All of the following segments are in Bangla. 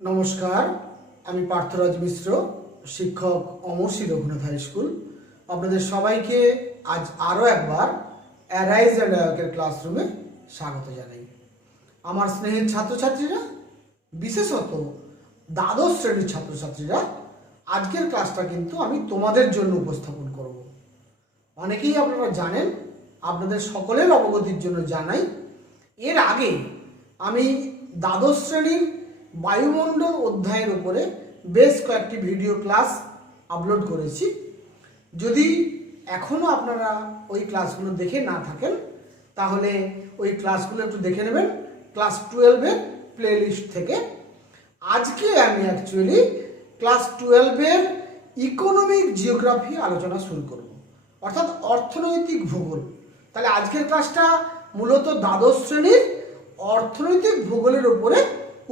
নমস্কার, আমি পার্থরাজ মিশ্র, শিক্ষক অমরশ্রী রঘুনাথ হাই স্কুল। আপনাদের সবাইকে আজ আরও একবার অ্যারাইজ অ্যান্ড অ্যাওয়াকের ক্লাসরুমে স্বাগত জানাই। আমার স্নেহের ছাত্রছাত্রীরা, বিশেষত দ্বাদশ শ্রেণীর ছাত্রছাত্রীরা, আজকের ক্লাসটা কিন্তু আমি তোমাদের জন্য উপস্থাপন করব। অনেকেই আপনারা জানেন, আপনাদের সকলের অবগতির জন্য জানাই, এর আগে আমি দ্বাদশ শ্রেণীর বায়ুমণ্ডল অধ্যায়ের উপরে বেশ কয়েকটি ভিডিও ক্লাস আপলোড করেছি। যদি এখনও আপনারা ওই ক্লাসগুলো দেখে না থাকেন, তাহলে ওই ক্লাসগুলো একটু দেখে নেবেন ক্লাস 12-এর প্লেলিস্ট থেকে। আজকে আমি অ্যাকচুয়ালি ক্লাস 12-এর ইকোনমিক জিওগ্রাফি আলোচনা শুরু করব, অর্থাৎ অর্থনৈতিক ভূগোল। তাহলে আজকের ক্লাসটা মূলত দ্বাদশ শ্রেণীর অর্থনৈতিক ভূগোলের উপরে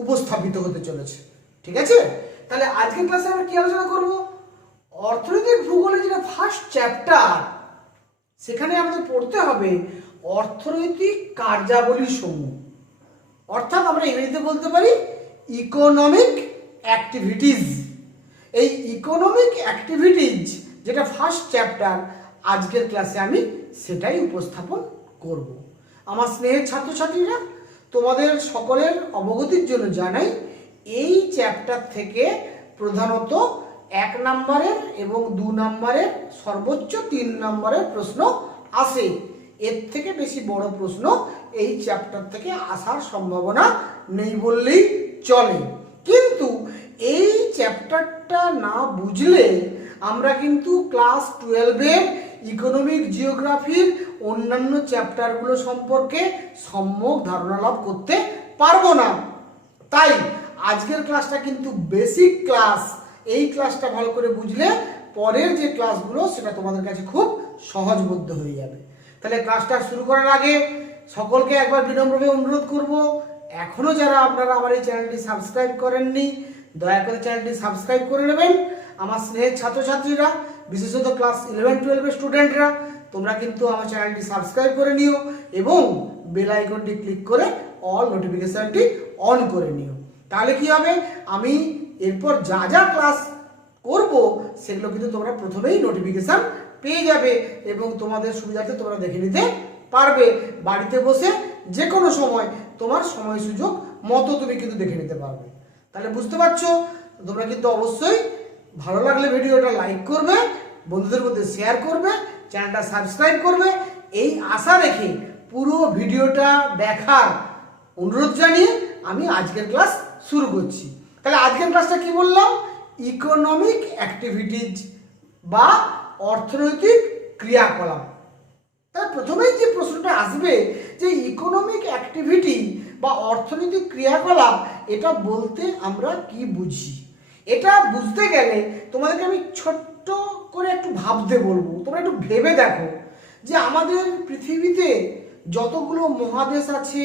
উপস্থাপিত হতে চলেছে, ঠিক আছে? তাহলে আজকের ক্লাসে আমরা কি আলোচনা করব? অর্থনৈতিক ভূগোলের যেটা ফার্স্ট চ্যাপ্টার, সেখানে আমাদের পড়তে হবে অর্থনৈতিক কার্যাবলী সমূহ, অর্থাৎ আমরা ইংরেজিতে বলতে পারি ইকোনমিক অ্যাক্টিভিটিজ। এই ইকোনমিক অ্যাক্টিভিটিজ যেটা ফার্স্ট চ্যাপ্টার, আজকের ক্লাসে আমি সেটাই উপস্থাপন করব। আমার স্নেহের ছাত্রছাত্রীরা, তোমাদের সকলের অবগতির জন্য জানাই, এই চ্যাপ্টার থেকে প্রধানত 1 নম্বরের এবং 2 নম্বরের, সর্বোচ্চ 3 নম্বরের প্রশ্ন আসে। এর থেকে বেশি বড় প্রশ্ন এই চ্যাপ্টার থেকে আসার সম্ভাবনা নেই বললেই চলে। কিন্তু এই চ্যাপ্টারটা না বুঝলে আমরা কিন্তু ক্লাস 12-এর ইকোনমিক জিওগ্রাফির অন্যান্য চ্যাপ্টারগুলো সম্পর্কে সম্যক ধারণা লাভ করতে পারবো না। তাই আজকের ক্লাসটা কিন্তু বেসিক ক্লাস। এই ক্লাসটা ভালো করে বুঝলে পরের যে ক্লাসগুলো সেটা তোমাদের কাছে খুব সহজবোধ্য হয়ে যাবে। তাহলে ক্লাসটা শুরু করার আগে সকলকে একবার বিনম্রভাবে অনুরোধ করব, এখনও যারা আপনারা আমার এই চ্যানেলটি সাবস্ক্রাইব করেননি, দয়া করে চ্যানেলটি সাবস্ক্রাইব করে নেবেন। আমার স্নেহের ছাত্রছাত্রীরা, বিশেষত ক্লাস 11-12-এর স্টুডেন্টরা, তোমরা কিন্তু আমার চ্যানেলটি সাবস্ক্রাইব করে নিও এবং বেল আইকনটি ক্লিক করে অল নোটিফিকেশনটি অন করে নিও। তাহলে কি হবে, আমি এরপর যা যা ক্লাস করব সেগুলো কিন্তু তোমরা প্রথমেই নোটিফিকেশন পেয়ে যাবে এবং তোমাদের সুবিধার্থে তোমরা দেখে নিতে পারবে। বাড়িতে বসে যে কোনো সময় তোমার সময় সুযোগ মতো তুমি কিন্তু দেখে নিতে পারবে। তাহলে বুঝতে পারছো, তোমরা কিন্তু অবশ্যই ভালো লাগলে ভিডিওটা লাইক করবে, বন্ধুদের মধ্যে শেয়ার করবে, চ্যানেলটা সাবস্ক্রাইব করবে। এই আশা রেখে পুরো ভিডিওটা দেখার অনুরোধ জানিয়ে আমি আজকের ক্লাস শুরু করছি। তাহলে আজকের ক্লাসটা কি বললাম? ইকোনমিক অ্যাক্টিভিটিজ বা অর্থনৈতিক ক্রিয়াকলাপ। তাহলে প্রথমেই যে প্রশ্নটা আসবে যে ইকোনমিক অ্যাক্টিভিটি বা অর্থনৈতিক ক্রিয়াকলাপ, এটা বলতে আমরা কি বুঝি? এটা বুঝতে গেলে তোমাদেরকে আমি ছোট্ট করে একটু ভাবতে বলবো। তোমরা একটু ভেবে দেখো যে আমাদের পৃথিবীতে যতগুলো মহাদেশ আছে,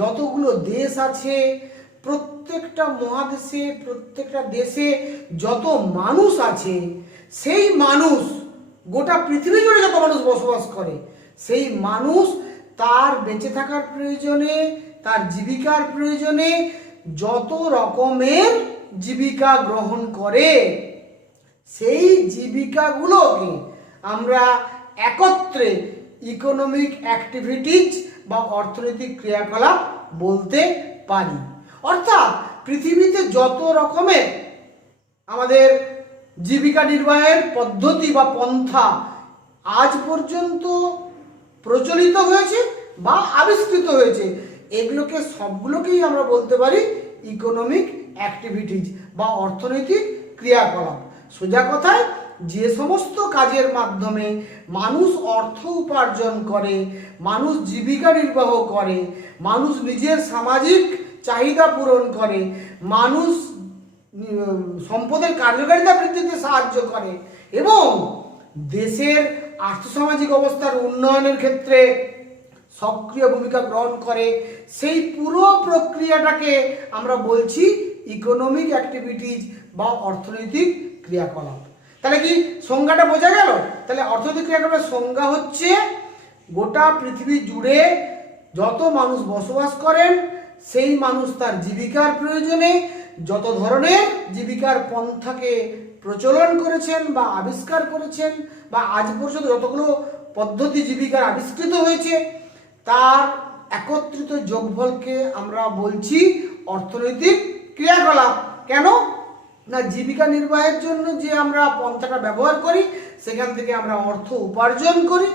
যতগুলো দেশ আছে, প্রত্যেকটা মহাদেশে, প্রত্যেকটা দেশে যত মানুষ আছে, সেই মানুষ, গোটা পৃথিবী জুড়ে যত মানুষ বসবাস করে, সেই মানুষ তার বেঁচে থাকার প্রয়োজনে, তার জীবিকার প্রয়োজনে যত রকমের জীবিকা গ্রহণ করে, সেই জীবিকাগুলোকে আমরা একত্রে ইকোনমিক অ্যাক্টিভিটিজ বা অর্থনৈতিক ক্রিয়াকলাপ বলতে পারি। অর্থাৎ পৃথিবীতে যত রকমের আমাদের জীবিকা নির্বাহের পদ্ধতি বা পন্থা আজ পর্যন্ত প্রচলিত হয়েছে বা আবিষ্কৃত হয়েছে, এগুলোকে সবগুলোকেই আমরা বলতে পারি ইকোনমিক অ্যাক্টিভিটিজ বা অর্থনৈতিক ক্রিয়াকলাপ। সোজা কথায়, যে সমস্ত কাজের মাধ্যমে মানুষ অর্থ উপার্জন করে, মানুষ জীবিকা নির্বাহ করে, মানুষ নিজের সামাজিক চাহিদা পূরণ করে, মানুষ সম্পদের কার্যকারিতা বৃদ্ধিতে সাহায্য করে এবং দেশের আর্থসামাজিক অবস্থার উন্নয়নের ক্ষেত্রে সক্রিয় ভূমিকা গ্রহণ করে, সেই পুরো প্রক্রিয়াটাকে আমরা বলছি ইকোনমিক অ্যাক্টিভিটিজ বা অর্থনৈতিক ক্রিয়াকলাপ। তাহলে কি সংজ্ঞাটা বোঝা গেল? তাহলে অর্থনৈতিক ক্রিয়াকলাপের সংজ্ঞা হচ্ছে গোটা পৃথিবী জুড়ে যত মানুষ বসবাস করেন, সেই মানুষ তার জীবিকার প্রয়োজনে যত ধরনের জীবিকার পন্থাকে প্রচলন করেছেন বা আবিষ্কার করেছেন, বা আজ পর্যন্ত যতগুলো পদ্ধতি জীবিকার আবিষ্কৃত হয়েছে, তার একত্রিত যোগফলকে আমরা বলছি অর্থনৈতিক ক্রিয়াকলাপ। কেন না, জীবিকা নির্বাহের জন্য যে আমরা পন্থাটা ব্যবহার করি, সেখান থেকে আমরা অর্থ উপার্জন করি।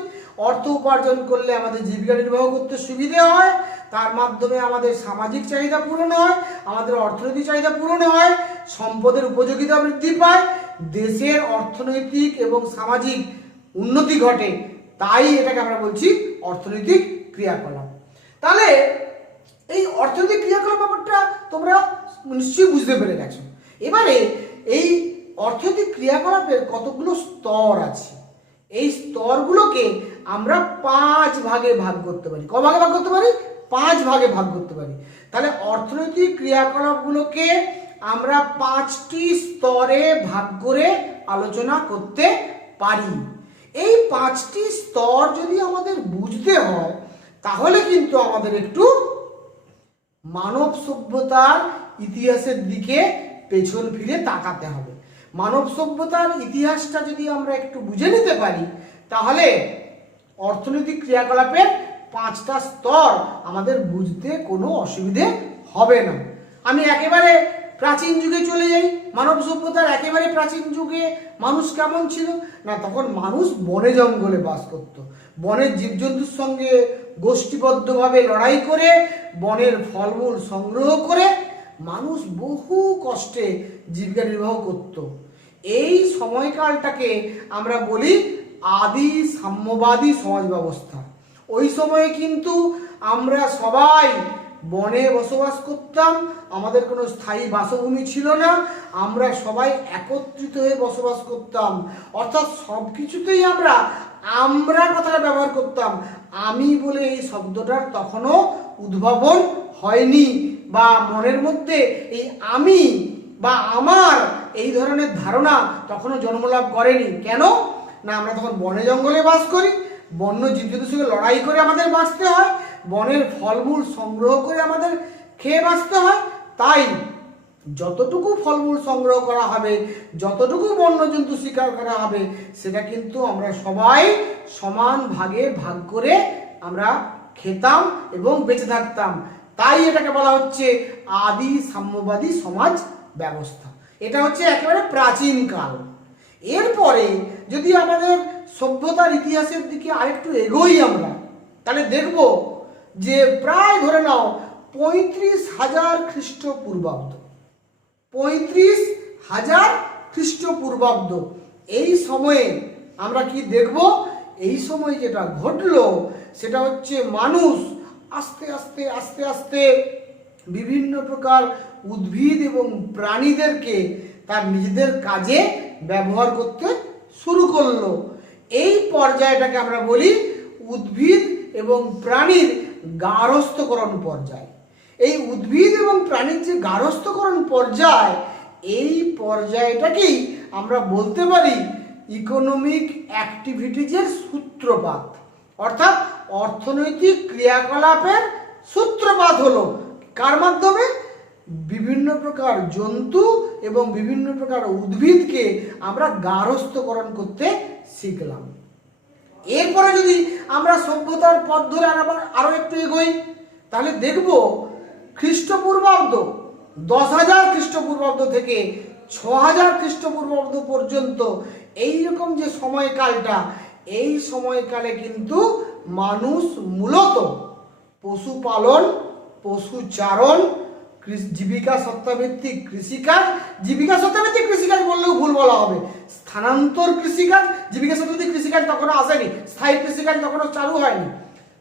অর্থ উপার্জন করলে আমাদের জীবিকা নির্বাহ করতে সুবিধে হয়, তার মাধ্যমে আমাদের সামাজিক চাহিদা পূরণ হয়, আমাদের অর্থনৈতিক চাহিদা পূরণ হয়, সম্পদের উপযোগিতা বৃদ্ধি পায়, দেশের অর্থনৈতিক এবং সামাজিক উন্নতি ঘটে। তাই এটাকে আমরা বলছি অর্থনৈতিক ক্রিয়াকলাপ। তাহলে এই অর্থনৈতিক ক্রিয়াকলাপ ব্যাপারটা তোমরা নিশ্চয়ই বুঝতে পেরে গেছো। এবারে এই অর্থনৈতিক ক্রিয়াকলাপের কতগুলো স্তর আছে, এই স্তরগুলোকে আমরা 5 ভাগে ভাগ করতে পারি। ক ভাগে ভাগ করতে পারি? 5 ভাগে ভাগ করতে পারি। তাহলে অর্থনৈতিক ক্রিয়াকলাপগুলোকে আমরা 5টি স্তরে ভাগ করে আলোচনা করতে পারি। এই 5টি স্তর যদি আমাদের বুঝতে হয়, তাহলে কিন্তু আমাদের একটু মানব সভ্যতার ইতিহাসের দিকে পেছন ফিরে তাকাতে হবে। মানব সভ্যতার ইতিহাসটা যদি আমরা একটু বুঝে নিতে পারি, তাহলে অর্থনৈতিক ক্রিয়াকলাপের 5টা স্তর আমাদের বুঝতে কোনো অসুবিধে হবে না। আমি একেবারে প্রাচীন যুগে চলে যাই। মানব সভ্যতার একেবারে প্রাচীন যুগে মানুষ কেমন ছিল না, তখন মানুষ বনে জঙ্গলে বাস করত। বনের জীবজন্তুর সঙ্গে গোষ্ঠীবদ্ধভাবে লড়াই করে বনের ফলমূল সংগ্রহ করে মানুষ বহু কষ্টে জীবিকা নির্বাহ করত। এই সময়কালটাকে আমরা বলি আদি সাম্যবাদী সমাজ ব্যবস্থা। ওই সময়ে কিন্তু আমরা সবাই বনে বসবাস করতাম, আমাদের কোনো স্থায়ী বাসভূমি ছিল না, আমরা সবাই একত্রিত হয়ে বসবাস করতাম। অর্থাৎ সব কিছুতেই আমরা কথাটা ব্যবহার করতাম। আমি বলে এই শব্দটার তখনও উদ্ভাবন হয়নি, বা মনের মধ্যে এই আমি বা আমার এই ধরনের ধারণা তখনও জন্মলাভ করেনি। কেন না, আমরা তখন বনে জঙ্গলে বাস করি, বন্য জীবজন্তুর সঙ্গে লড়াই করে আমাদের বাঁচতে হয়, বনের ফলমূল সংগ্রহ করে আমাদের খেয়ে বাঁচতে হয়। তাই যতটুকু ফলমূল সংগ্রহ করা হবে, যতটুকু বন্যজন্তু শিকার করা হবে, সেটা কিন্তু আমরা সবাই সমান ভাগে ভাগ করে আমরা খেতাম এবং বেঁচে থাকতাম। তাই এটাকে বলা হচ্ছে আদি সাম্যবাদী সমাজ ব্যবস্থা। এটা হচ্ছে একেবারে প্রাচীন কাল। এরপরে যদি আমাদের সভ্যতার ইতিহাসের দিকে আরেকটু এগোই আমরা, তাহলে দেখব যে প্রায় ধরে নাও 35,000 খ্রিস্টপূর্বাব্দ, 35,000 খ্রিস্টপূর্বাব্দ, এই সময়ে আমরা কি দেখব? এই সময় যেটা ঘটলো সেটা হচ্ছে মানুষ আস্তে আস্তে আস্তে আস্তে বিভিন্ন প্রকার উদ্ভিদ এবং প্রাণীদেরকে তার নিজেদের কাজে ব্যবহার করতে শুরু করলো। এই পর্যায়টাকে আমরা বলি উদ্ভিদ এবং প্রাণীর গার্হস্থ্যকরণ পর্যায়। এই উদ্ভিদ এবং প্রাণীর যে গার্হস্থ্যকরণ পর্যায়, এই পর্যায়টাকেই আমরা বলতে পারি ইকোনমিক অ্যাক্টিভিটিজের সূত্রপাত। অর্থাৎ অর্থনৈতিক ক্রিয়াকলাপের সূত্রপাত হলো কার মাধ্যমে? বিভিন্ন প্রকার জন্তু এবং বিভিন্ন প্রকার উদ্ভিদকে আমরা গার্হস্থ্যকরণ করতে শিখলাম। এরপরে যদি আমরা সভ্যতার পথ ধরে আরো একটু এগোই, তাহলে দেখব খ্রিস্টপূর্বাব্দ 10,000 খ্রিস্টপূর্বাব্দ থেকে 6,000 খ্রিস্টপূর্বাব্দ পর্যন্ত এইরকম যে সময়কালটা, এই সময়কালে কিন্তু মানুষ মূলত পশুপালন, পশুচারণ, জীবিকা সত্তাভিত্তিক কৃষিকাজ, জীবিকা সত্তাভিত্তিক কৃষিকাজ বললেও ভুল বলা হবে, স্থানান্তর কৃষিকাজ। জীবিকা সত্তাভিত্তিক কৃষিকাজ তখনও আসেনি, স্থায়ী কৃষিকাজ তখনও চালু হয়নি,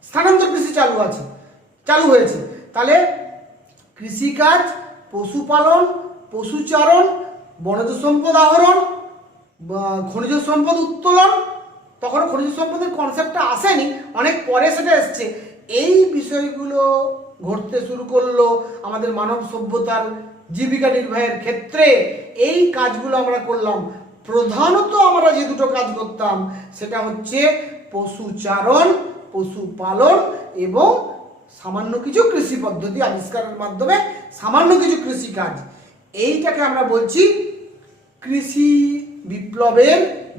স্থানান্তর কৃষি চালু হয়েছে। তাহলে কৃষিকাজ, পশুপালন, পশুচারণ, বনজ সম্পদ আহরণ, খনিজ সম্পদ উত্তোলন, তখন খনিজ সম্পদের কনসেপ্টটা আসেনি, অনেক পরে সেটা এসছে। এই বিষয়গুলো ঘটতে শুরু করলো আমাদের মানব সভ্যতার জীবিকা নির্বাহের ক্ষেত্রে। এই কাজগুলো আমরা করলাম। প্রধানত আমরা যে দুটো কাজ করতাম সেটা হচ্ছে পশুচারণ, পশুপালন এবং সামান্য কিছু কৃষি পদ্ধতি আবিষ্কারের মাধ্যমে সামান্য কিছু কৃষি কাজ, এইটাকে আমরা বলছি কৃষি বিপ্লবের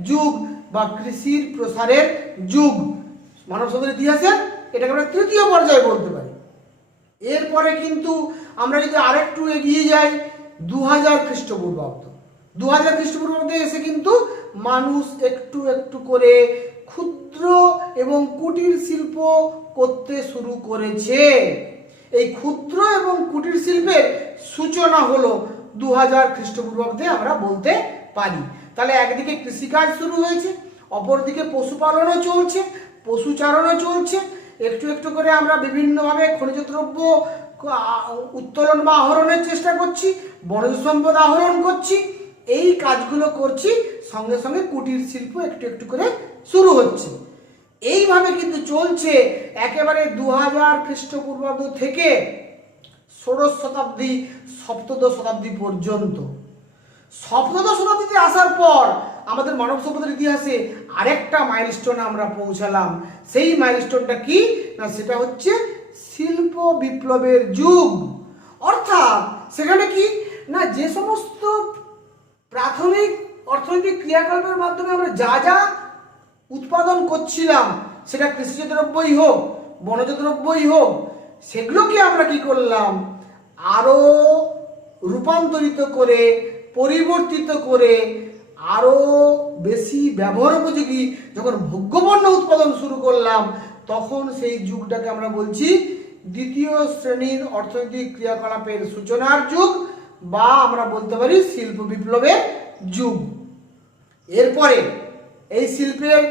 যুগ বা কৃষির প্রসারের যুগ। মানব সভ্যতার ইতিহাসে এটাকে আমরা তৃতীয় পর্যায়ে বলতে পারি। এরপরে কিন্তু আমরা যদি আরেকটু এগিয়ে যাই 2000 খ্রিস্টপূর্বাব্দ, 2000 খ্রিস্টপূর্বাব্দে এসে কিন্তু মানুষ একটু একটু করে ক্ষুদ্র এবং কুটির শিল্প করতে শুরু করেছে। এই ক্ষুদ্র এবং কুটির শিল্পের সূচনা হলো 2000 খ্রিস্টপূর্বাব্দে আমরা বলতে পারি। তাহলে একদিকে কৃষিকাজ শুরু হয়েছে, অপরদিকে পশুপালনও চলছে, পশুচারণও চলছে, একটু একটু করে আমরা বিভিন্নভাবে খনিজ দ্রব্য উত্তোলন বা আহরণের চেষ্টা করছি, বনজ সম্পদ আহরণ করছি, এই কাজগুলো করছি, সঙ্গে সঙ্গে কুটির শিল্প একটু একটু করে শুরু হচ্ছে। এইভাবে কিন্তু চলছে একেবারে 2000 খ্রিস্টপূর্বাব্দ থেকে ষোড়শ শতাব্দী সপ্তদশ শতাব্দী পর্যন্ত। সপ্তদশ শতাব্দীতে আসার পর আমাদের মানব সভ্যতার ইতিহাসে আরেকটা মাইলস্টোন আমরা পৌঁছালাম। সেই মাইলস্টোনটা কি না, সেটা হচ্ছে শিল্প বিপ্লবের যুগ। অর্থাৎ সেখানে কি না, যে সমস্ত প্রাথমিক অর্থনৈতিক ক্রিয়াকলাপের মাধ্যমে আমরা যা যা উৎপাদন করছিলাম, সেটা কৃষিজ দ্রব্যই হোক, বনজ দ্রব্যই হোক, সেগুলোকে আমরা কি করলাম, আরো রূপান্তরিত করে, পরিবর্তিত করে, আরো বেশি ব্যবহার উপযোগী যখন ভোগ্যপণ্য উৎপাদন শুরু করলাম, তখন সেই যুগটাকে আমরা বলছি দ্বিতীয় শ্রেণীর অর্থনৈতিক ক্রিয়াকলাপের সূচনার যুগ, বা আমরা বলতে পারি শিল্প বিপ্লবের যুগ। এরপরে এই শিল্পের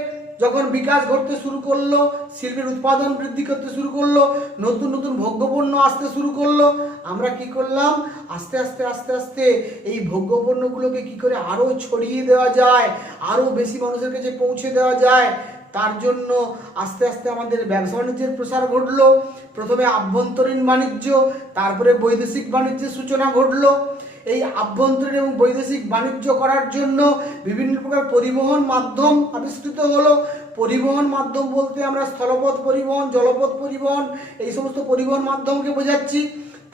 যখন বিকাশ ঘটতে শুরু করলো, শিল্পের উৎপাদন বৃদ্ধি করতে শুরু করলো, নতুন নতুন ভোগ্যপণ্য আসতে শুরু করলো, আমরা কি করলাম, আস্তে আস্তে আস্তে আস্তে এই ভোগ্যপণ্যগুলোকে কি করে আরো ছড়িয়ে দেওয়া যায়, আরো বেশি মানুষের কাছে পৌঁছে দেওয়া যায়, তার জন্য আস্তে আস্তে আমাদের ব্যবসা বাণিজ্যের প্রসার ঘটলো। প্রথমে আভ্যন্তরীণ বাণিজ্য, তারপরে বৈদেশিক বাণিজ্যের সূচনা ঘটলো। এই আভ্যন্তরীণ এবং বৈদেশিক বাণিজ্য করার জন্য বিভিন্ন প্রকার পরিবহন মাধ্যম আবিষ্কৃত হলো। পরিবহন মাধ্যম বলতে আমরা স্থলপথ পরিবহন, জলপথ পরিবহন, এই সমস্ত পরিবহন মাধ্যমকে বোঝাচ্ছি।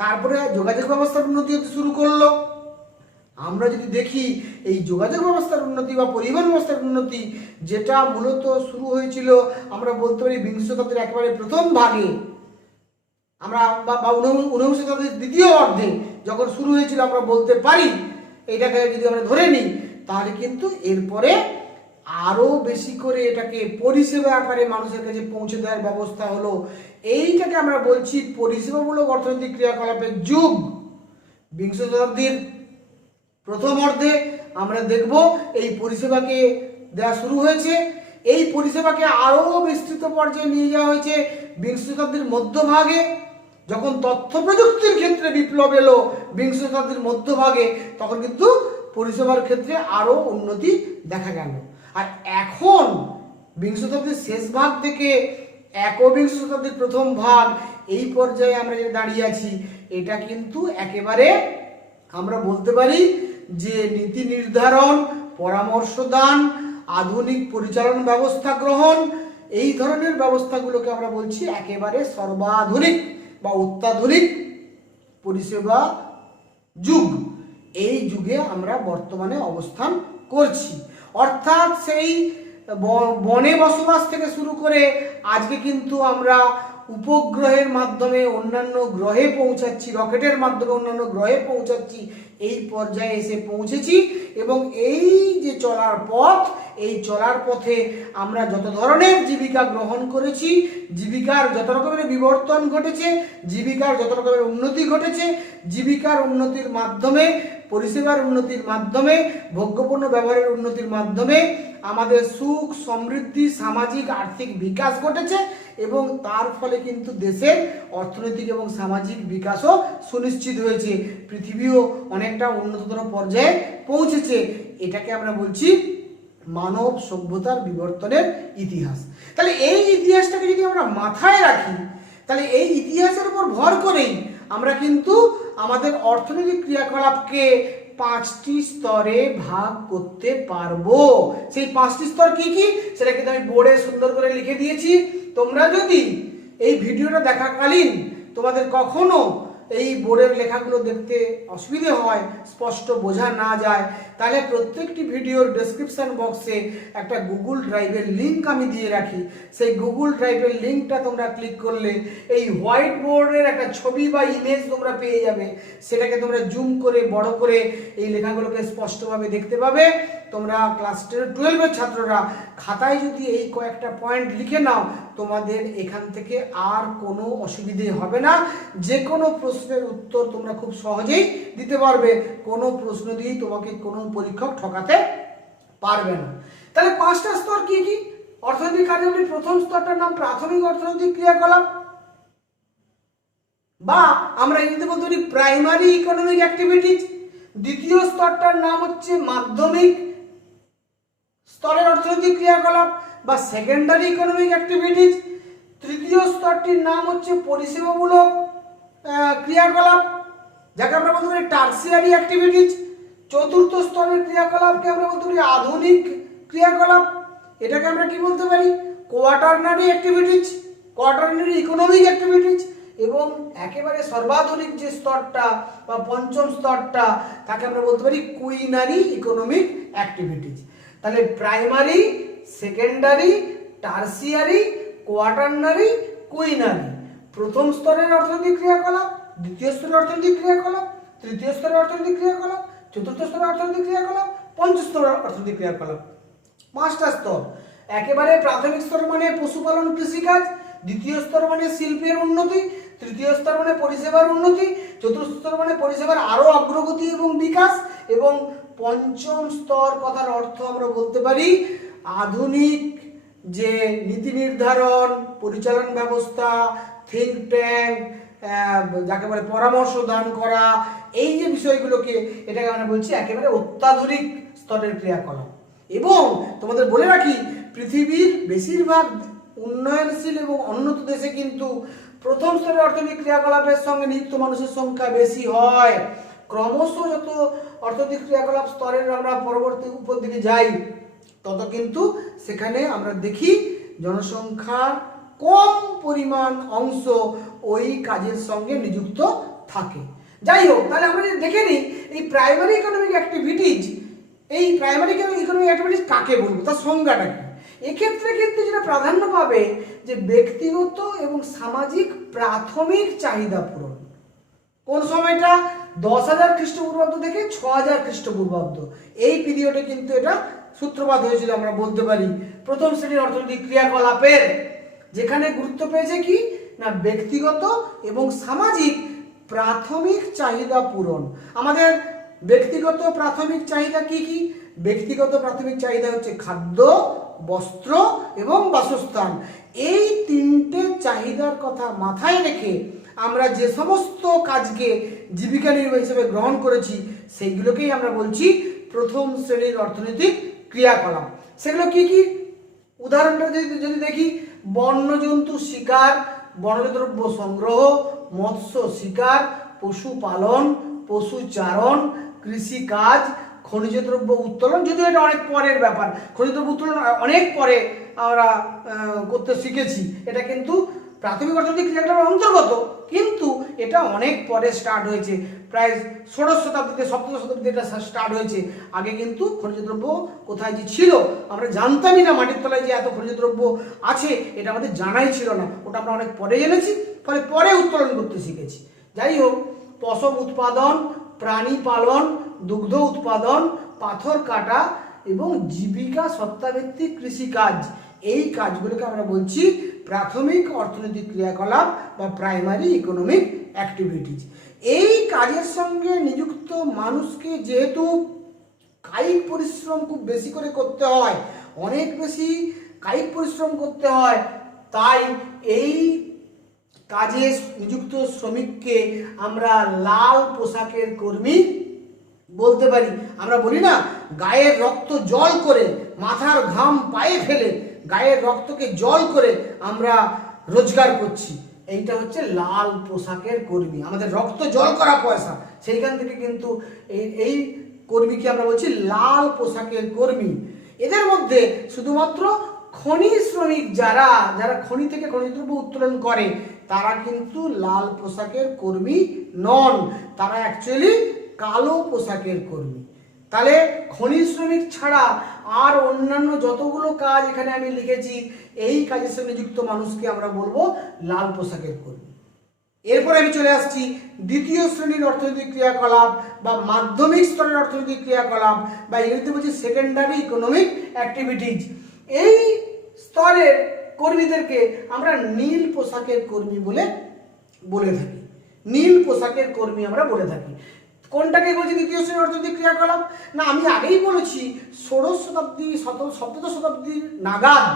তারপরে যোগাযোগ ব্যবস্থার উন্নতি হতে শুরু করলো। আমরা যদি দেখি এই যোগাযোগ ব্যবস্থার উন্নতি বা পরিবহন ব্যবস্থার উন্নতি, যেটা মূলত শুরু হয়েছিল আমরা বলতে পারি বিংশ শতাব্দীর একেবারে প্রথম ভাগে, আমরা বা 19 শতাব্দীর দ্বিতীয় অর্ধে যখন শুরু হয়েছিল আমরা বলতে পারি, এটাকে যদি আমরা ধরে নিই, তাহলে কিন্তু এরপরে আরো বেশি করে এটাকে পরিষেবা আকারে মানুষের কাছে পৌঁছে দেওয়ার ব্যবস্থা হলো। এইটাকে আমরা বলছি পরিষেবামূলক অর্থনৈতিক ক্রিয়াকলাপের যুগ। বিংশ শতাব্দীর প্রথম অর্ধে আমরা দেখব এই পরিষেবাকে দেওয়া শুরু হয়েছে। এই পরিষেবাকে আরো বিস্তৃত পর্যায়ে নিয়ে যাওয়া হয়েছে বিংশ শতাব্দীর মধ্যভাগে, যখন তথ্য প্রযুক্তির ক্ষেত্রে বিপ্লব এলো বিংশ শতাব্দীর মধ্যভাগে, তখন কিন্তু পরিষেবার ক্ষেত্রে আরো উন্নতি দেখা গেল। আর এখন বিংশ শতাব্দীর শেষ ভাগ থেকে একবিংশ শতাব্দীর প্রথম ভাগ, এই পর্যায়ে আমরা যে দাঁড়িয়ে আছি, এটা কিন্তু একেবারে আমরা বলতে পারি যে নীতি নির্ধারণ, পরামর্শ দান, আধুনিক পরিচালন ব্যবস্থা গ্রহণ, এই ধরনের ব্যবস্থাগুলোকে আমরা বলছি একেবারে সর্বাধুনিক বা অত্যাধুনিক পরিষেবা যুগ। এই যুগে আমরা বর্তমানে অবস্থান করছি। অর্থাৎ সেই বনে বসবাস থেকে শুরু করে আজকে কিন্তু আমরা উপগ্রহের মাধ্যমে অন্যান্য গ্রহে পৌঁছাচ্ছি, রকেটের মাধ্যমে অন্যান্য গ্রহে পৌঁছাচ্ছি, এই পর্যায়ে এসে পৌঁছেছি। এবং এই যে চলার পথ, এই চলার পথে আমরা যত ধরনের জীবিকা গ্রহণ করেছি, জীবিকার যত রকমের বিবর্তন ঘটেছে, জীবিকার যত রকমের উন্নতি ঘটেছে, জীবিকার উন্নতির মাধ্যমে, পরিষেবার উন্নতির মাধ্যমে, ভোগ্যপণ্য ব্যবহারের উন্নতির মাধ্যমে আমাদের সুখ, সমৃদ্ধি, সামাজিক আর্থিক বিকাশ ঘটেছে, এবং তার ফলে কিন্তু দেশের অর্থনৈতিক এবং সামাজিক বিকাশও সুনিশ্চিত হয়েছে। পৃথিবীও অনেকটা উন্নততর পর্যায়ে পৌঁছেছে। এটাকে আমরা বলছি মানব সভ্যতার বিবর্তনের ইতিহাস। তাহলে এই ইতিহাসটাকে যদি আমরা মাথায় রাখি, তাহলে এই ইতিহাসের উপর ভর করেই আমরা কিন্তু আমাদের অর্থনৈতিক ক্রিয়াকলাপকে 5টি স্তরে ভাগ করতে পারবো। সেই 5টি স্তর কি কি, সেটা কিন্তু আমি বোর্ডে সুন্দর করে লিখে দিয়েছি। তোমরা যদি এই ভিডিওটা দেখাকালীন তোমাদের কখনো এই বোর্ডের লেখাগুলো দেখতে অসুবিধে হয়, স্পষ্ট বোঝা না যায়, তাহলে প্রত্যেকটি ভিডিওর ডেসক্রিপশন বক্সে একটা গুগল ড্রাইভের লিঙ্ক আমি দিয়ে রাখি। সেই গুগল ড্রাইভের লিঙ্কটা তোমরা ক্লিক করলে এই হোয়াইট বোর্ডের একটা ছবি বা ইমেজ তোমরা পেয়ে যাবে। সেটাকে তোমরা জুম করে বড় করে এই লেখাগুলোকে স্পষ্টভাবে দেখতে পাবে। তোমরা ক্লাস 12-এর ছাত্ররা খাতায় যদি এই কয়েকটা পয়েন্ট লিখে নাও, তোমাদের এখান থেকে আর কোনো অসুবিধে হবে না। যে কোনো প্রশ্নের উত্তর তোমরা খুব সহজেই দিতে পারবে। কোনো প্রশ্ন দিয়েই তোমাকে কোনো পরীক্ষক ঠকাতে পারবে না। তাহলে 5টা স্তর কি কি? অর্থনৈতিক কার্যাবলীর প্রথম স্তরটার নাম প্রাথমিক অর্থনৈতিক ক্রিয়াকলাপ, বা আমরা ইংরেজিতে বলতে পারি প্রাইমারি ইকোনমিক অ্যাক্টিভিটিজ। দ্বিতীয় স্তরটার নাম হচ্ছে মাধ্যমিক স্তরের অর্থনৈতিক ক্রিয়াকলাপ বা সেকেন্ডারি ইকোনমিক অ্যাক্টিভিটিজ। তৃতীয় স্তরটির নাম হচ্ছে পরিষেবামূলক ক্রিয়াকলাপ, যাকে আমরা বলতে পারি টার্সিয়ারি অ্যাক্টিভিটিজ। চতুর্থ স্তরের ক্রিয়াকলাপকে আমরা বলতে পারি আধুনিক ক্রিয়াকলাপ। এটাকে আমরা কি বলতে পারি? Quaternary activities, quaternary economic activities. এবং একেবারে সর্বাধুনিক যে স্তরটা বা পঞ্চম স্তরটা, তাকে আমরা বলতে পারি কুইনারি ইকোনমিক অ্যাক্টিভিটিজ। তাহলে primary, secondary, tertiary, quaternary, quinary. প্রথম স্তরের অর্থনৈতিক ক্রিয়াকলাপ, দ্বিতীয় স্তরের অর্থনৈতিক ক্রিয়াকলাপ, তৃতীয় স্তরের অর্থনৈতিক ক্রিয়াকলাপ, চতুর্থ স্তরের অর্থনৈতিক ক্রিয়াকলাপ, পঞ্চম স্তরের অর্থনৈতিক ক্রিয়াকলাপ। 5টা স্তর। একেবারে প্রাথমিক স্তর মানে পশুপালন, কৃষিকাজ। দ্বিতীয় স্তর মানে শিল্পের উন্নতি। তৃতীয় স্তর মানে পরিষেবার উন্নতি। চতুর্থ স্তর মানে পরিষেবার আরো অগ্রগতি এবং বিকাশ। এবং পঞ্চম স্তর কথার অর্থ আমরা বলতে পারি আধুনিক যে নীতি নির্ধারণ, পরিচালন ব্যবস্থা, থিঙ্ক ট্যাঙ্ক, যাকে বলে পরামর্শ দান করা, এই যে বিষয়গুলোকে, এটাকে আমরা বলছি একেবারে অত্যাধুনিক স্তরের ক্রিয়াকলাপ। এবং তোমাদের বলে রাখি, পৃথিবীর বেশিরভাগ উন্নয়নশীল এবং অনুন্নত দেশে কিন্তু প্রথম স্তরের অর্থনৈতিক ক্রিয়াকলাপের সঙ্গে নিযুক্ত মানুষের সংখ্যা বেশি হয়। ক্রমশ যত অর্থনৈতিক ক্রিয়াকলাপ স্তরের আমরা পরবর্তী উপর দিকে যাই, তত কিন্তু সেখানে আমরা দেখি জনসংখ্যার কম পরিমাণ অংশ ওই কাজের সঙ্গে নিযুক্ত থাকে। যাই হোক, তাহলে আমরা দেখে নিই এই প্রাইমারি ইকোনমিক অ্যাক্টিভিটিজ, এই প্রাইমারি ইকোনমিক অ্যাক্টিভিটিজ কাকে বলবো, তার সংজ্ঞাটা কি। এক্ষেত্রে কিন্তু যেটা প্রাধান্য পাবে যে ব্যক্তিগত এবং সামাজিক প্রাথমিক চাহিদা পূরণ। কোন সময়টা? 10,000 খ্রিস্টপূর্বাব্দ থেকে 6,000 খ্রিস্টপূর্বাব্দ, এই পিরিয়ডে কিন্তু এটা সূত্রপাত হয়েছিল আমরা বলতে পারি প্রথম শ্রেণীর অর্থনৈতিক ক্রিয়াকলাপের, যেখানে গুরুত্ব পেয়েছে কি না ব্যক্তিগত এবং সামাজিক প্রাথমিক চাহিদা পূরণ। আমাদের ব্যক্তিগত প্রাথমিক চাহিদা কি কি? ব্যক্তিগত প্রাথমিক চাহিদা হচ্ছে খাদ্য, বস্ত্র এবং বাসস্থান। এই 3টে চাহিদার কথা মাথায় রেখে আমরা যে সমস্ত কাজকে জীবিকা নির্বাহ হিসেবে গ্রহণ করেছি, সেইগুলোকেই আমরা বলছি প্রথম শ্রেণীর অর্থনৈতিক ক্রিয়াকলাপ। সেগুলো কি কি? উদাহরণটা যদি দেখি, বন্যজন্তু শিকার, বনজদ্রব্য সংগ্রহ, মৎস্য শিকার, পশুপালন, পশুচারণ, কৃষিকাজ, খনিজ দ্রব্য উত্তোলন। যদিও এটা অনেক পরের ব্যাপার, খনিজ দ্রব্য উত্তোলন অনেক পরে আমরা করতে শিখেছি। এটা কিন্তু প্রাথমিক অর্থনৈতিক ক্রিয়াকলাপের অন্তর্গত, কিন্তু এটা অনেক পরে স্টার্ট হয়েছে, প্রায় 16শ শতাব্দীতে, 17শ শতাব্দীতে এটা স্টার্ট হয়েছে। আগে কিন্তু খনিজ দ্রব্য কোথায় যে ছিল আমরা জানতামই না, মাটির তলায় যে এত খনিজ দ্রব্য আছে এটা আমাদের জানাই ছিল না, ওটা আমরা অনেক পরে জেনেছি, ফলে পরে উত্তোলন করতে শিখেছি। যাই হোক, পশম উৎপাদন, প্রাণী পালন, দুগ্ধ উৎপাদন, পাথর কাটা এবং জীবিকা সত্তাভিত্তিক কৃষিকাজ, এই কাজগুলোকে আমরা বলছি প্রাথমিক অর্থনৈতিক ক্রিয়াকলাপ বা প্রাইমারি ইকোনমিক অ্যাক্টিভিটিজ। এই কাজের সঙ্গে নিযুক্ত মানুষকে যেহেতু কায়িক পরিশ্রম খুব বেশি করে করতে হয়, অনেক বেশি কায়িক পরিশ্রম করতে হয়, তাই এই কাজে নিযুক্ত শ্রমিককে আমরা লাল পোশাকের কর্মী বলতে পারি। আমরা বলি না, গায়ের রক্ত জল করে, মাথার ঘাম পায়ে ফেলে গায়ের রক্তকে জল করে আমরা রোজগার করছি, এইটা হচ্ছে লাল পোশাকের কর্মী, আমাদের রক্ত জল করা পয়সা, সেইখান থেকে কিন্তু এই কর্মীকে আমরা বলছি লাল পোশাকের কর্মী। এদের মধ্যে শুধুমাত্র খনি শ্রমিক যারা যারা খনি থেকে খনিজ দ্রব্য উত্তোলন করে তারা কিন্তু লাল পোশাকের কর্মী নন, তারা অ্যাকচুয়ালি কালো পোশাকের কর্মী। তাহলে খনি শ্রমিক ছাড়া আর অন্যান্য যতগুলো কাজ এখানে আমি লিখেছি এই কাজের সঙ্গে যুক্ত মানুষকে আমরা বলবো লাল পোশাকের কর্মী। এরপর আমি চলে আসছি দ্বিতীয় শ্রেণীর অর্থনৈতিক ক্রিয়াকলাপ বা মাধ্যমিক স্তরের অর্থনৈতিক ক্রিয়াকলাপ বা ইংরেজিতে বলছি সেকেন্ডারি ইকোনমিক অ্যাক্টিভিটিজ। এই স্তরের কর্মীদেরকে আমরা নীল পোশাকের কর্মী বলে থাকি। নীল পোশাকের কর্মী আমরা বলে থাকি। কোনটাকে বলছি দ্বিতীয় শ্রেণীর অর্থনৈতিক ক্রিয়াকলাপ? না, আমি আগেই বলেছি ষোড়শ শতাব্দী সপ্তদশ শতাব্দীর নাগাদ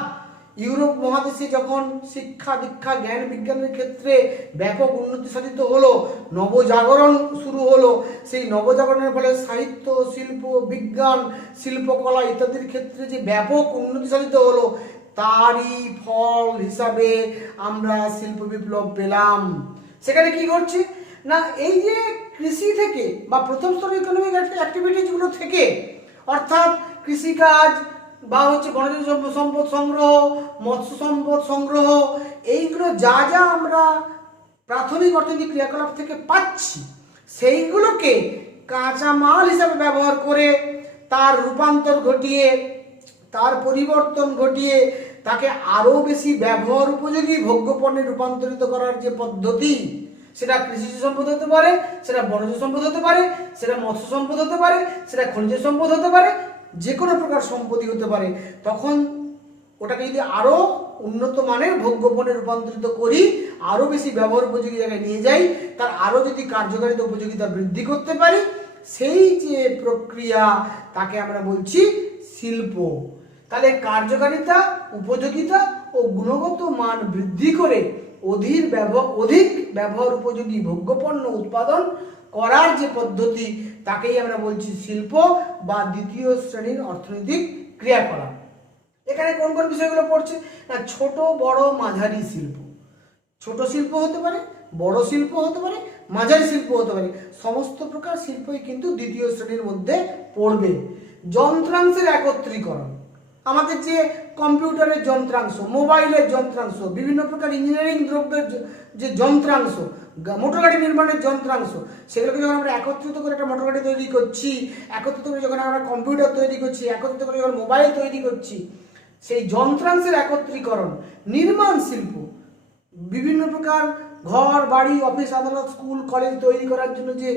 ইউরোপ মহাদেশে যখন শিক্ষা দীক্ষা জ্ঞান বিজ্ঞানের ক্ষেত্রে ব্যাপক উন্নতি সাধিত হলো, নবজাগরণ শুরু হলো, সেই নবজাগরণের ফলে সাহিত্য, শিল্প, বিজ্ঞান, শিল্পকলা ইত্যাদির ক্ষেত্রে যে ব্যাপক উন্নতি সাধিত হলো, তারই ফল হিসাবে আমরা শিল্প বিপ্লব পেলাম। সেখানে কি ঘটছে না, এই যে কৃষি থেকে বা প্রথম স্তরের ইকোনমিক অ্যাক্টিভিটিসগুলো থেকে, অর্থাৎ কৃষিকাজ বা বনজ সম্পদ সংগ্রহ, মৎস্য সম্পদ সংগ্রহ, এইগুলো যা যা আমরা প্রাথমিক অর্থনৈতিক ক্রিয়াকলাপ থেকে পাচ্ছি সেইগুলোকে কাঁচামাল হিসাবে ব্যবহার করে তার রূপান্তর ঘটিয়ে, তার পরিবর্তন ঘটিয়ে তাকে আরও বেশি ব্যবহার উপযোগী ভোগ্যপণ্যে রূপান্তরিত করার যে পদ্ধতি, সেটা কৃষিজ সম্পদ হতে পারে, সেটা বনজ সম্পদ হতে পারে, সেটা মৎস্য সম্পদ হতে পারে, সেটা খনিজ সম্পদ হতে পারে, যে কোনো প্রকার সম্পত্তি হতে পারে। তখন ওটাকে যদি আরও উন্নত মানের ভোগ্যপণ্যে রূপান্তরিত করি, আরও বেশি ব্যবহার উপযোগী জায়গায় নিয়ে যাই, তার আরও যদি কার্যকারিতা উপযোগিতা বৃদ্ধি করতে পারি, সেই যে প্রক্রিয়া তাকে আমরা বলছি শিল্প। তাহলে কার্যকারিতা, উপযোগিতা ও গুণগত মান বৃদ্ধি করে অধিক ব্যবহার উপযোগী ভোগ্যপণ্য উৎপাদন করার যে পদ্ধতি তাকেই আমরা বলছি শিল্প বা দ্বিতীয় শ্রেণীর অর্থনৈতিক ক্রিয়াকলাপ। এখানে কোন কোন বিষয়গুলো পড়ছে না, ছোট বড় মাঝারি শিল্প। ছোট শিল্প হতে পারে, বড় শিল্প হতে পারে, মাঝারি শিল্প হতে পারে, সমস্ত প্রকার শিল্পই কিন্তু দ্বিতীয় শ্রেণীর মধ্যে পড়বে। যন্ত্রাংশের একত্রীকরণ, আমাদের যে কম্পিউটারের যন্ত্রাংশ, মোবাইলের যন্ত্রাংশ, বিভিন্ন প্রকার ইঞ্জিনিয়ারিং দ্রব্যের যে যন্ত্রাংশ, মোটর গাড়ি নির্মাণের যন্ত্রাংশ, সেগুলোকে যখন আমরা একত্রিত করে একটা মোটর গাড়ি তৈরি করছি, একত্রিত করে যখন আমরা কম্পিউটার তৈরি করছি, একত্রিত করে যখন মোবাইল তৈরি করছি, সেই যন্ত্রাংশের একত্রীকরণ। নির্মাণ শিল্প, বিভিন্ন প্রকার ঘর বাড়ি অফিস আদালত স্কুল কলেজ তৈরি করার জন্য যে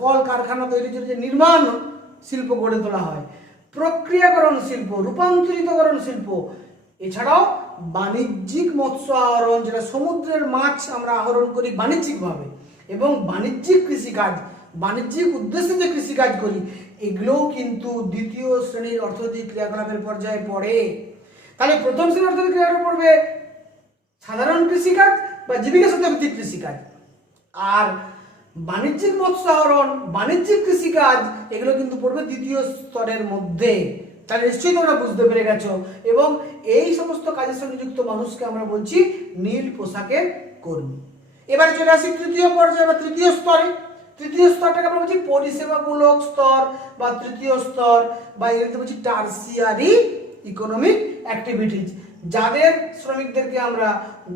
কল কারখানা তৈরির জন্য যে নির্মাণ শিল্প গড়ে তোলা হয়। প্রক্রিয়াকরণ শিল্প, রূপান্তরিতকরণ শিল্প, এছাড়াও বাণিজ্যিক মৎস্য আহরণ, যেটা সমুদ্রের মাছ আমরা আহরণ করি বাণিজ্যিকভাবে, এবং বাণিজ্যিক কৃষিকাজ, বাণিজ্যিক উদ্দেশ্যে যে কৃষিকাজ করি, এগুলোও কিন্তু দ্বিতীয় শ্রেণীর অর্থনৈতিক ক্রিয়াকলাপের পর্যায়ে পড়ে। তাহলে প্রথম শ্রেণীর অর্থনৈতিক ক্রিয়াকলাপ পড়বে সাধারণ কৃষিকাজ বা জীবিকা ভিত্তিক কৃষিকাজ, আর বাণিজ্যিক মৎস্য আহরণ, বাণিজ্যিক কৃষিকাজ, এগুলো কিন্তু পড়বে দ্বিতীয় স্তরের মধ্যে। তাহলে নিশ্চয়ই তোমরা বুঝতে পেরে গেছো। এবং এই সমস্ত কাজের সঙ্গে যুক্ত মানুষকে আমরা বলছি নীল পোশাকের কর্মী। এবারে চলে আসি তৃতীয় পর্যায়ে বা তৃতীয় স্তরে। তৃতীয় স্তরটাকে আমরা বলছি পরিষেবামূলক স্তর বা তৃতীয় স্তর, বা ইংরেজিতে বলছি টার্সিয়ারি ইকোনমিক অ্যাক্টিভিটিজ, যাদের শ্রমিকদেরকে আমরা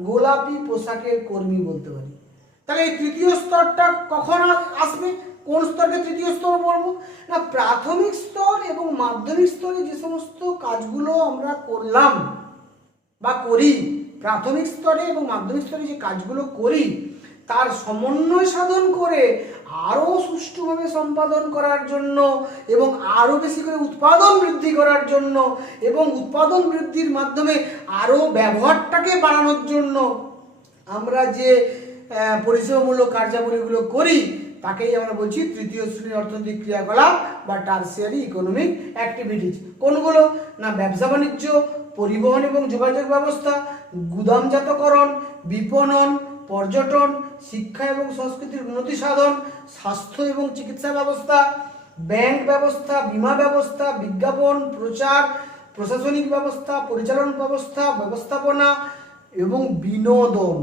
গোলাপি পোশাকের কর্মী বলতে পারি। তাহলে এই তৃতীয় স্তরটা কখন আসবে? কোন স্তরকে তৃতীয় স্তর বলবো না, প্রাথমিক স্তর এবং মাধ্যমিক স্তরে যে সমস্ত কাজগুলো আমরা করলাম বা করি, প্রাথমিক স্তরে এবং মাধ্যমিক স্তরে যে কাজগুলো করি তার সমন্বয় সাধন করে আরও সুষ্ঠুভাবে সম্পাদন করার জন্য এবং আরও বেশি করে উৎপাদন বৃদ্ধি করার জন্য এবং উৎপাদন বৃদ্ধির মাধ্যমে আরও ব্যবহারটাকে বাড়ানোর জন্য আমরা যে পরিষেবামূলক কার্যাবলীগুলো করি তাকেই আমরা বলছি তৃতীয় শ্রেণীর অর্থনৈতিক ক্রিয়াকলাপ বা টার্সিয়ারি ইকোনমিক অ্যাক্টিভিটিজ। কোনগুলো না, ব্যবসা বাণিজ্য, পরিবহন এবং যোগাযোগ ব্যবস্থা, গুদামজাতকরণ, বিপণন, পর্যটন, শিক্ষা এবং সংস্কৃতির উন্নতি সাধন, স্বাস্থ্য এবং চিকিৎসা ব্যবস্থা, ব্যাংক ব্যবস্থা, বীমা ব্যবস্থা, বিজ্ঞাপন, প্রচার, প্রশাসনিক ব্যবস্থা, পরিচালন ব্যবস্থা, ব্যবস্থাপনা এবং বিনোদন,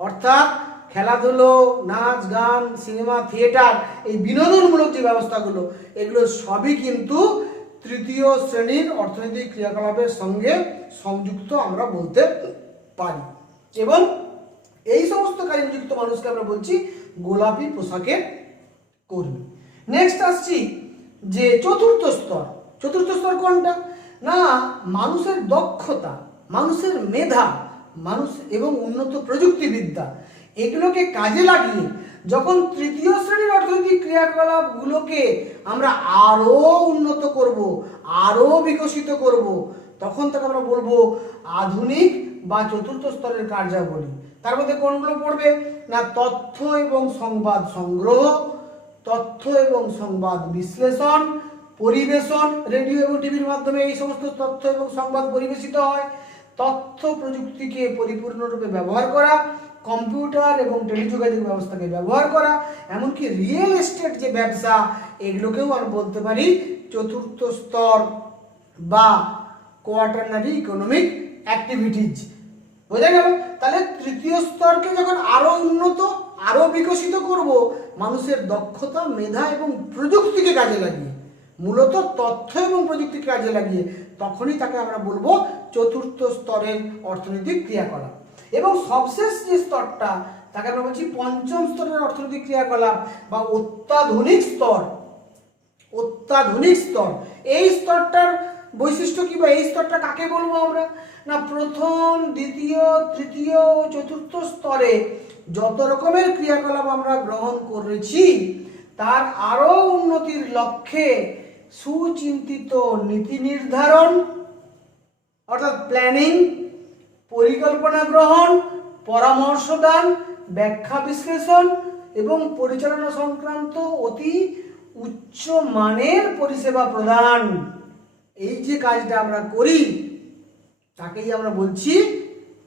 অর্থাৎ খেলাধুলো, নাচ গান, সিনেমা, থিয়েটার, এই বিনোদনমূলক যে ব্যবস্থাগুলো, এগুলো সবই কিন্তু তৃতীয় শ্রেণীর অর্থনৈতিক ক্রিয়াকলাপের সঙ্গে সংযুক্ত আমরা বলতে পারি। এবং এই সমস্ত কাজে নিযুক্ত মানুষকে আমরা বলছি গোলাপি পোশাকের কর্মী। নেক্সট আসছি যে চতুর্থ স্তর কোনটা না, মানুষের দক্ষতা, মানুষের মেধা, মানুষ এবং উন্নত প্রযুক্তিবিদ্যা এগুলোকে কাজে লাগিয়ে যখন তৃতীয় শ্রেণীর অর্থনৈতিক ক্রিয়াকলাপগুলোকে আমরা আরো উন্নত করব, আরো বিকশিত করব, তখন তাকে আমরা বলবো আধুনিক বা চতুর্থ স্তরের কার্যাবলী। তার মধ্যে কোনগুলো পড়বে না, তথ্য এবং সংবাদ সংগ্রহ, তথ্য এবং সংবাদ বিশ্লেষণ, পরিবেশন, রেডিও এবং টিভির মাধ্যমে এই সমস্ত তথ্য এবং সংবাদ পরিবেশিত হয়, তথ্য প্রযুক্তিকে পরিপূর্ণরূপে ব্যবহার করা, কম্পিউটার এবং টেলিযোগাযোগ ব্যবস্থাকে ব্যবহার করা, এমনকি রিয়েল এস্টেট যে ব্যবসা এগুলোকেও আমরা বলতে পারি চতুর্থ স্তর বা কোয়াটারনারি ইকোনমিক অ্যাক্টিভিটিজ। বোঝা গেল? তাহলে তৃতীয় স্তরকে যখন আরো উন্নত, আরো বিকশিত করব মানুষের দক্ষতা, মেধা এবং প্রযুক্তিকে কাজে লাগিয়ে, মূলত তথ্য এবং প্রযুক্তিকে কাজে লাগিয়ে, তখনই তাকে আমরা বলবো চতুর্থ স্তরের অর্থনৈতিক ক্রিয়াকলাপ। এবং সবশেষ যে স্তরটা তাকে আমরা বলছি পঞ্চম স্তরের অর্থনৈতিক ক্রিয়াকলাপ বা অত্যাধুনিক স্তর। এই স্তরটার বৈশিষ্ট্য কি বা এই স্তরটা কাকে বলবো আমরা না, প্রথম, দ্বিতীয়, তৃতীয় ও চতুর্থ স্তরে যত রকমের ক্রিয়াকলাপ আমরা গ্রহণ করেছি তার আরো উন্নতির লক্ষ্যে সুচিন্তিত নীতি নির্ধারণ অর্থাৎ প্ল্যানিং, পরিকল্পনা গ্রহণ, পরামর্শ দান, ব্যাখ্যা বিশ্লেষণ এবং পরিচালনা সংক্রান্ত অতি উচ্চ মানের পরিষেবা প্রদান, এই যে কাজটা আমরা করি তাকেই আমরা বলছি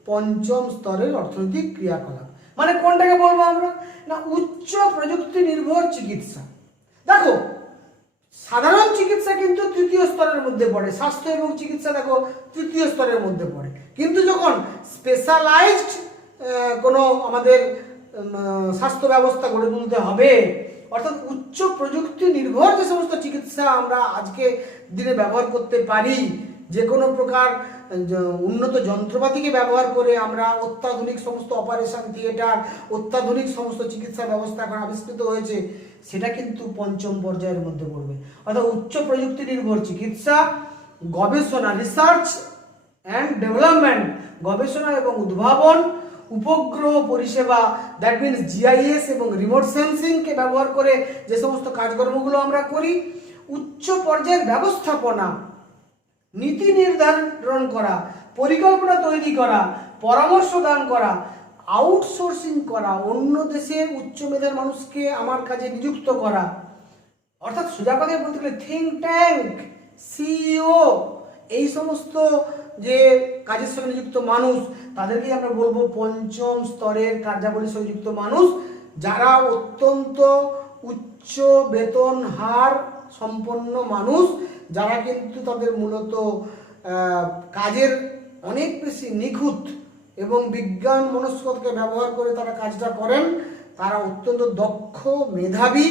পঞ্চম স্তরের অর্থনৈতিক ক্রিয়াকলাপ। মানে কোনটাকে বলবো আমরা না, উচ্চ প্রযুক্তি নির্ভর চিকিৎসা। দেখো, সাধারণ চিকিৎসা কিন্তু তৃতীয় স্তরের মধ্যে পড়ে, স্বাস্থ্য এবং চিকিৎসা দেখো তৃতীয় স্তরের মধ্যে পড়ে। কিন্তু যখন স্পেশালাইজড কোনো আমাদের স্বাস্থ্য ব্যবস্থা গড়ে তুলতে হবে, অর্থাৎ উচ্চ প্রযুক্তি নির্ভর যে সমস্ত চিকিৎসা আমরা আজকে দিনে ব্যবহার করতে পারি, যে কোনো প্রকার উন্নত যন্ত্রপাতিকে ব্যবহার করে আমরা অত্যাধুনিক সমস্ত অপারেশন থিয়েটার, অত্যাধুনিক সমস্ত চিকিৎসা ব্যবস্থা এখন আবিষ্কৃত হয়েছে, সেটা কিন্তু পঞ্চম পর্যায়ের মধ্যে পড়বে। অর্থাৎ উচ্চ প্রযুক্তি নির্ভর চিকিৎসা, গবেষণা, রিসার্চ অ্যান্ড ডেভেলপমেন্ট, গবেষণা এবং উদ্ভাবন, উপগ্রহ পরিষেবা, দ্যাট মিনস জিআইএস এবং রিমোট সেন্সিংকে ব্যবহার করে যে সমস্ত কাজকর্মগুলো আমরা করি, উচ্চ পর্যায়ের ব্যবস্থাপনা, নীতি নির্ধারণ করা, পরিকল্পনা তৈরি করা, পরামর্শ দান করা, আউটসোর্সিং করা, অন্য দেশের উচ্চ মেধার মানুষকে আমার কাজে নিযুক্ত করা, অর্থাৎ সোজা কথায় বলতে গেলে থিঙ্ক ট্যাঙ্ক, সিইও, এই সমস্ত যে কাজের সঙ্গে নিযুক্ত মানুষ তাদেরকেই আমরা বলবো পঞ্চম স্তরের কার্যাবলীর সঙ্গে যুক্ত মানুষ, যারা অত্যন্ত উচ্চ বেতন হার সম্পন্ন মানুষ, যারা কিন্তু তাদের মূলত কাজের অনেক বেশি নিখুঁত এবং বিজ্ঞান মনস্কতাকে ব্যবহার করে তারা কাজটা করেন। তারা অত্যন্ত দক্ষ, মেধাবী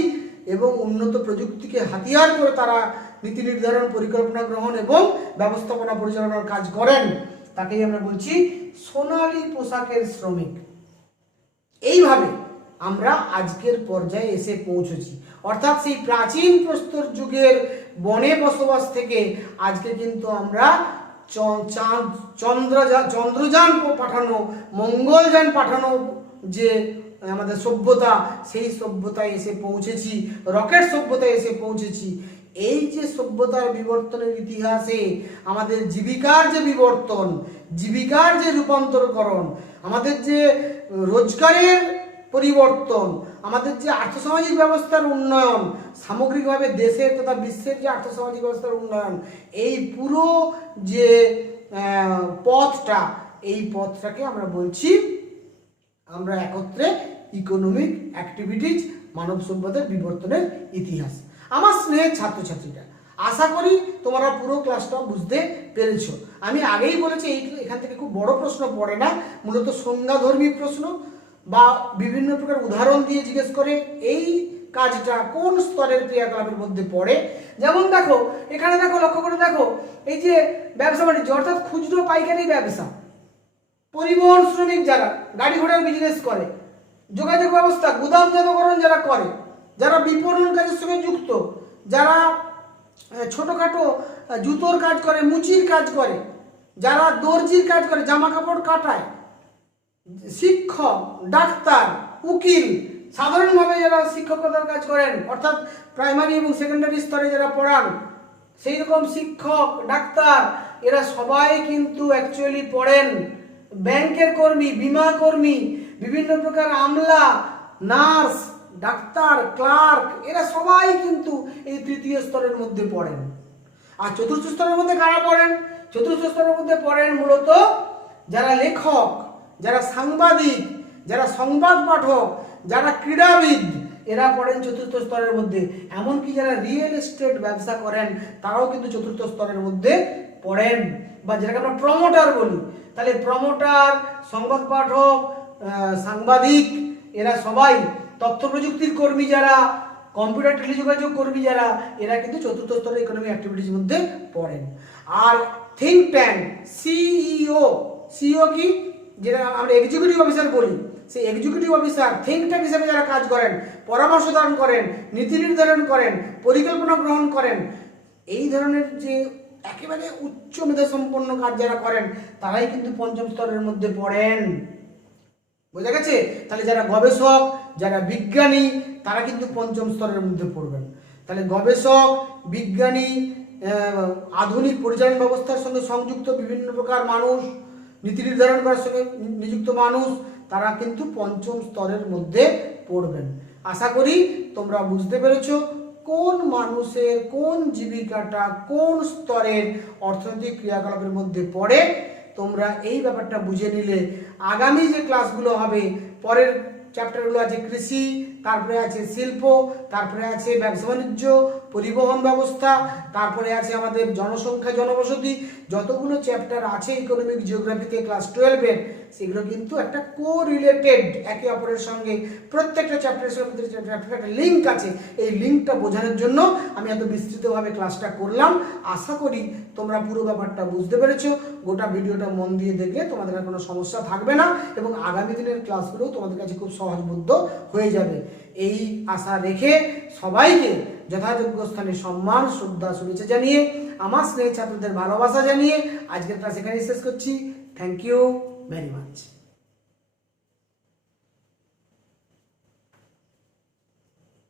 এবং উন্নত প্রযুক্তিকে হাতিয়ার করে তারা নীতি নির্ধারণ, পরিকল্পনা গ্রহণ এবং ব্যবস্থাপনা পরিচালনার কাজ করেন। তাকেই আমরা বলছি সোনালী পোশাকের শ্রমিক। এইভাবে আমরা আজকের পর্যায়ে এসে পৌঁছেছি, অর্থাৎ সেই প্রাচীন প্রস্তর যুগের বনে বসবাস থেকে আজকে কিন্তু আমরা চন্দ্রযান পাঠানো, মঙ্গলযান পাঠানো যে আমাদের সভ্যতা, সেই সভ্যতায় এসে পৌঁছেছি, রকেট সভ্যতায় এসে পৌঁছেছি। এই যে সভ্যতার বিবর্তনের ইতিহাসে আমাদের জীবিকার যে বিবর্তন, জীবিকার যে রূপান্তরকরণ, আমাদের যে রোজগারের পরিবর্তন, আমাদের যে আর্থসামাজিক ব্যবস্থার উন্নয়ন, সামগ্রিকভাবে দেশের তথা বিশ্বের যে আর্থসামাজিক ব্যবস্থার উন্নয়ন, এই পুরো যে পথটা, এই পথটাকে আমরা বলছি আমরা একত্রে ইকোনমিক অ্যাক্টিভিটিজ, মানব সভ্যতার বিবর্তনের ইতিহাস। আমার স্নেহের ছাত্রছাত্রীরা, আশা করি তোমরা পুরো ক্লাসটা বুঝতে পেরেছো। আমি আগেই বলেছি এখান থেকে খুব বড় প্রশ্ন পড়ে না, মূলত সংজ্ঞাধর্মী প্রশ্ন বা বিভিন্ন প্রকার উদাহরণ দিয়ে জিজ্ঞেস করে। এই কাজটা কোন স্তরের ক্রিয়াকলাপের মধ্যে পড়ে। যেমন দেখো এখানে দেখো, লক্ষ্য করে দেখো, এই যে ব্যবসা বাণিজ্য অর্থাৎ খুচরো পাইকারি ব্যবসা, পরিবহন শ্রমিক যারা গাড়ি ঘোড়ার বিজনেস করে, যোগাযোগ ব্যবস্থা গুদামজাতকরণ যারা করে, যারা বিপণন কাজের সঙ্গে যুক্ত, যারা ছোটোখাটো জুতোর কাজ করে, মুচির কাজ করে, যারা দর্জির কাজ করে, জামা কাপড় কাটায়, শিক্ষক, ডাক্তার, উকিল, সাধারণভাবে যারা শিক্ষকতার কাজ করেন অর্থাৎ প্রাইমারি এবং সেকেন্ডারি স্তরে যারা পড়ান, সেই রকম শিক্ষক, ডাক্তার, এরা সবাই কিন্তু অ্যাকচুয়ালি পড়েন। ব্যাংকের কর্মী, বিমা কর্মী, বিভিন্ন প্রকার আমলা, নার্স, ডাক্তার, ক্লার্ক, এরা সবাই কিন্তু এই তৃতীয় স্তরের মধ্যে পড়েন। আর চতুর্থ স্তরের মধ্যে কারা পড়েন? চতুর্থ স্তরের মধ্যে পড়েন মূলত যারা লেখক, যারা সাংবাদিক, যারা সংবাদ পাঠক, যারা ক্রীড়াবিদ, এরা পড়েন চতুর্থ স্তরের মধ্যে। এমনকি যারা রিয়েল এস্টেট ব্যবসা করেন তারাও কিন্তু চতুর্থ স্তরের মধ্যে পড়েন, বা যেটাকে আমরা প্রমোটার বলি। তাহলে প্রমোটার, সংবাদ পাঠক, সাংবাদিক, এরা সবাই, তথ্য প্রযুক্তির কর্মী যারা, কম্পিউটার টেলিযোগাযোগ কর্মী যারা, এরা কিন্তু চতুর্থ স্তরের ইকোনমিক অ্যাক্টিভিটির মধ্যে পড়েন। আর থিঙ্ক ট্যাঙ্ক, সিইও, সিইও কি, যেটা আমরা এক্সিকিউটিভ অফিসার বলি, সেই এক্সিকিউটিভ অফিসার থিঙ্ক ট্যাঙ্ক হিসেবে যারা কাজ করেন, পরামর্শ দান করেন, নীতি নির্ধারণ করেন, পরিকল্পনা গ্রহণ করেন, এই ধরনের যে একেবারে উচ্চ মেধা সম্পন্ন কাজ যারা করেন তারাই কিন্তু পঞ্চম স্তরের মধ্যে পড়েন। বোঝা গেছে? তাহলে যারা গবেষক, যারা বিজ্ঞানী, তারা কিন্তু পঞ্চম স্তরের মধ্যে পড়বেন। তাহলে গবেষক, বিজ্ঞানী, আধুনিক পরিচালন ব্যবস্থার সঙ্গে সংযুক্ত বিভিন্ন প্রকার মানুষ, নীতি নির্ধারণ করার সঙ্গে নিযুক্ত মানুষ, তারা কিন্তু পঞ্চম স্তরের মধ্যে পড়বেন। আশা করি তোমরা বুঝতে পেরেছো কোন মানুষের কোন জীবিকাটা কোন স্তরের অর্থনৈতিক ক্রিয়াকলাপের মধ্যে পড়ে। তোমরা এই ব্যাপারটা বুঝে নিলে আগামী যে ক্লাসগুলো হবে, পরের চ্যাপ্টারগুলো আছে কৃষি, তারপরে আছে শিল্প, তারপরে আছে ব্যবসা বাণিজ্য, পরিবহন ব্যবস্থা, তারপরে আছে আমাদের জনসংখ্যা, জনবসতি, যতগুলো চ্যাপ্টার আছে ইকোনমিক জিওগ্রাফিতে ক্লাস 12-এর, সেগুলো কিন্তু একটা কোরিলেটেড, একে অপরের সঙ্গে প্রত্যেকটা চ্যাপ্টারের সঙ্গে একটা লিঙ্ক আছে। এই লিঙ্কটা বোঝানোর জন্য আমি এত বিস্তৃতভাবে ক্লাসটা করলাম। আশা করি তোমরা পুরো ব্যাপারটা বুঝতে পেরেছো। গোটা ভিডিওটা মন দিয়ে দেখলে তোমাদের আর কোনো সমস্যা থাকবে না এবং আগামী দিনের ক্লাসগুলো তোমাদের কাছে খুব সহজবোধ্য হয়ে যাবে। এই আশা রেখে সবাইকে যথাযোগ্য স্থানে সম্মান, শ্রদ্ধা, শুভেচ্ছা জানিয়ে, আমার স্নেহ ছাত্রদের ভালোবাসা জানিয়ে আজকের ক্লাস এখানেই শেষ করছি। Thank you very much.